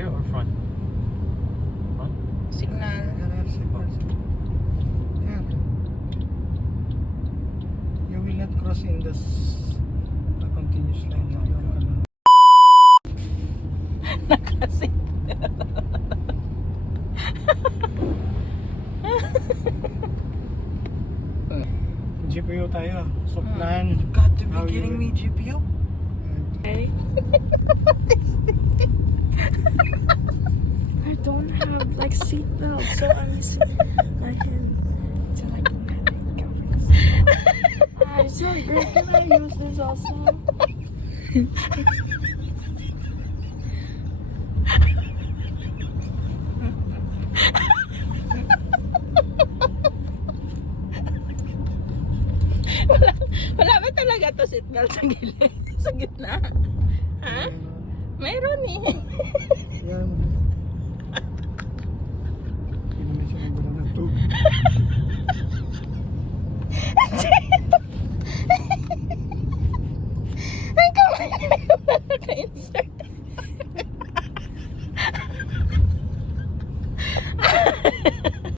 Rear or front? Front? Signal. Yeah. You will not cross in this continuous line. Nakasit. GPO tayo. Suklan. Got to be kidding me, GPO? Okay. I don't have like seatbelt, so I'm using my hand till I don't have it covers. So great. Can I use this also? wala ba talaga to seatbelt sa gilid? Sa gitna? Ha? Meron eh. Yan.